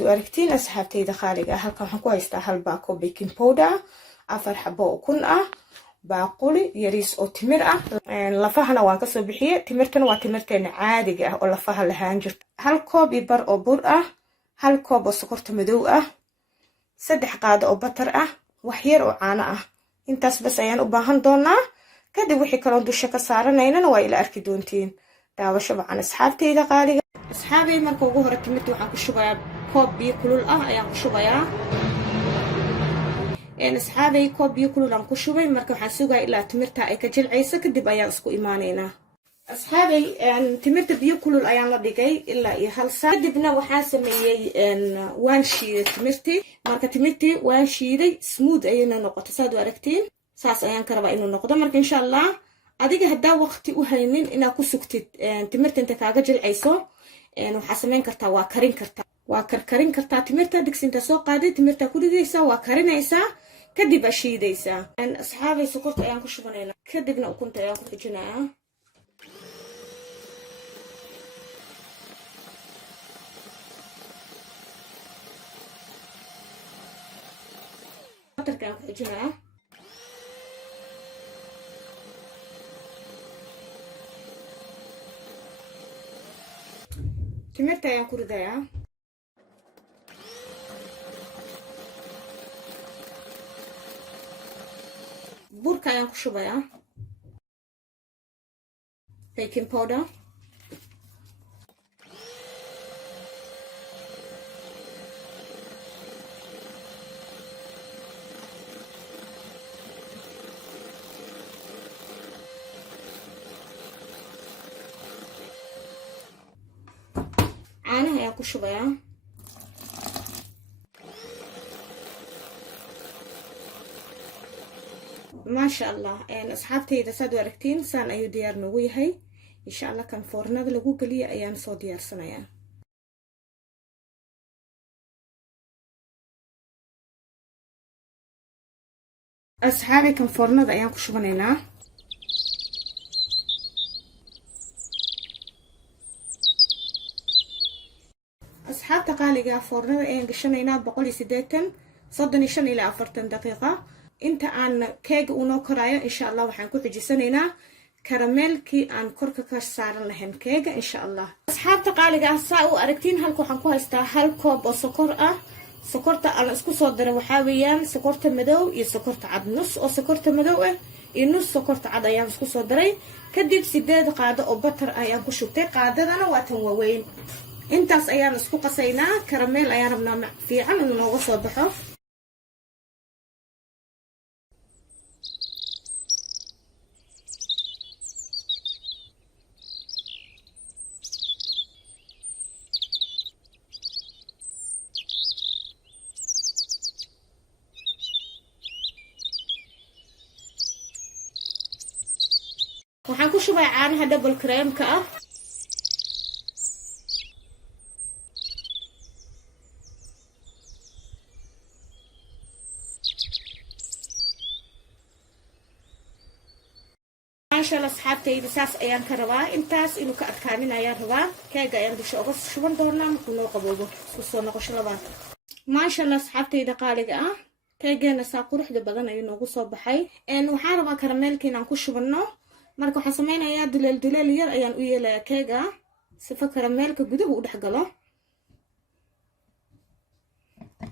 aragtiin asxaabtayda qaaliga ah halkan waxaan ku haystaa hal baako baking powder 4 xabo oo kun ah baaquli yariis oo timir ah lafahana waan ka soo bixiyay timirtana waa timirteena caadiga ah oo lafaha lahaan jirto hal koob iyo bar oo bur ah hal koob oo sokorta madow ah 3 qaado oo batar ah wax yar oo caano ah intaas bas ayaan u baahan doonaa kadib wixii kale oo dusha ka saaranaynana waa ila arki doontiin daawasho wacan asxaabtayda qaaliga asxaabay marka ugu hore timirta waxaan ku shubayaa koob biyo kulul ah ayaan ku shubayaa asxaabay koob biyo kulul aan ku shubay marka waxaan sugaa ilaa timirta ay ka jilcayso kadib ayaan isku imaanaynaa asxaabay timirta biyo kulul ayaan la dhigay ilaa iyo hal saac kadibna waxaan sameeyay waan shiiday timirtii marka timirtii waan shiiday smooth ayayna noqotay saad u aragtiin saas ayaan ka rabaa inuu noqdo marka insha Allah adiga hadaa waqti u haynin inaad ku sugtid timirta inta kaaga jilcayso waxaa sameyn kartaa waa karin kartaa waa karkarin kartaa timirta digsinta soo qaaday timirta ku ridaysaa waa karinaysaa kadib aad shiidaysaa asxaabay sokorta ayaan ku shubanaynaa kadibna ukunta ayaan ku xijinayaa batarka ayaan ku xijinayaa timirta ayaan ku ridayaa burka ayaan ku shubayaa baking powder caanaha ayaan ku shubayaa maasha allah asxaabtayda saad u aragtiin saan ayuu diyaar noogu yahay insha allah kan foornada lagu geliyo ayaan soo diyaarsanayaa asxaabay kan foornada ayaan ku shubanaynaa asxaabta qaaliga foornada ayaan gashanaynaa 180 35 ilaa 40 daqiiqo inta aan keega uu noo korayo insha Allah waxaan ku xijisanaynaa karameelkii aan korka ka saaran lahayn keega insha Allah asxaabta qaaliga ah saa u aragtiin halka waxaan ku haystaa hal koob oo sokor ah sokorta aan isku soo daray waxa weeyaan sokorta madow iyo sokorta cad nus oo sokorta madow ah iyo nus sokorta cad ayaan isku soo daray kadib 8 qaado oo batar ayaan ku shubtay qaadadana waa tan waaweyn intaas ayaan isku qasaynaa karameel ayaan rabnaa fiican inuu nooga soo baxo waxaan ku shubay caanaha double creamka ah maasha Allah asxaabtayda saas ayaan ka rabaa intaas inuu ka adkaanin ayaan rabaa keega ayaan dusha uga shuban doonaa markuu noo qaboobo isku soo noqosho labaad maasha Allah asxaabtayda qaaliga ah keegeena saa quruxda badan ayuu noogu soo baxay waxaan rabaa karameelka inaan ku shubano marka waxaan sameynayaa duleel yar ayaan u yeelayaa keega sifa karameelka gudaha u dhex galo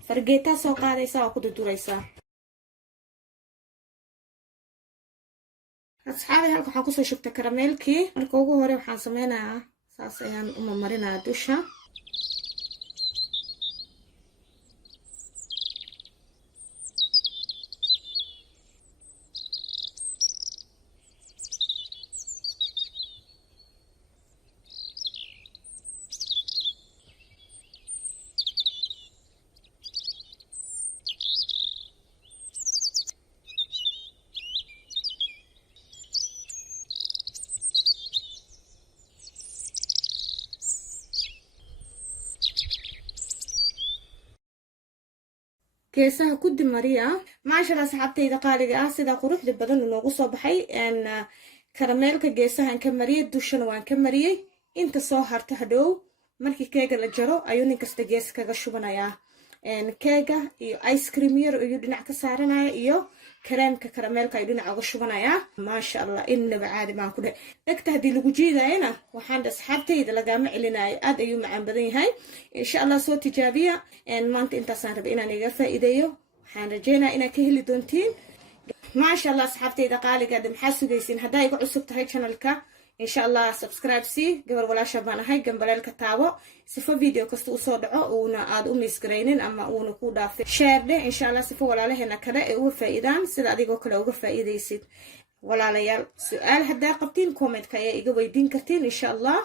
fargeetaa soo qaadaysaa waa ku durduraysaa asxaabay halka waxaan kusoo shubtay karameelkii marka ugu hore waxaan sameynayaa saas ayaan u marinayaa dusha geesaha ku dimariya maasha Allah asxaabtayda qaaliga ah sida quruxda badan noogu soo baxay karameelka geesahan ka mariyay dushana waan ka mariyay inta soo harta hadhow markii keega la jaro ayuu nin kasta gees kaga shubanayaa keega iyo ice cream yar ayuu dhinac ka saaranaya iyo kareemka karameelka ayuu dhinac uga shubanayaa maasha allah innaba caadi baan ku dhahay dhegta haddii lagu jiidayana waxaan asxaabtayda lagama celinayo aad ayuu macaan badan yahay insha allah soo tijaabiya maanta intaasaan rabay inaan iga faa'iideeyo waxaan rajeynayaa inaad ka heli doontiin maasha allah asxaabtayda qaaligaada maxaa sugaysiin haddaa iga cusub tahay channelka insha allah subscribe sii gabar walaasha baan ahay gambaleelka taabo sifo video kasta usoo dhaco uuna aad u miisgaraynin ama uuna ku dhaafay share dheh insha allah sifo walaalaheena kale ee uga faa'iidaan sida adigoo kale uga faa'iidaysid walaalayaal su'aal haddaa qabtiin comment-ka ayaa iga weydiin kartiin insha allah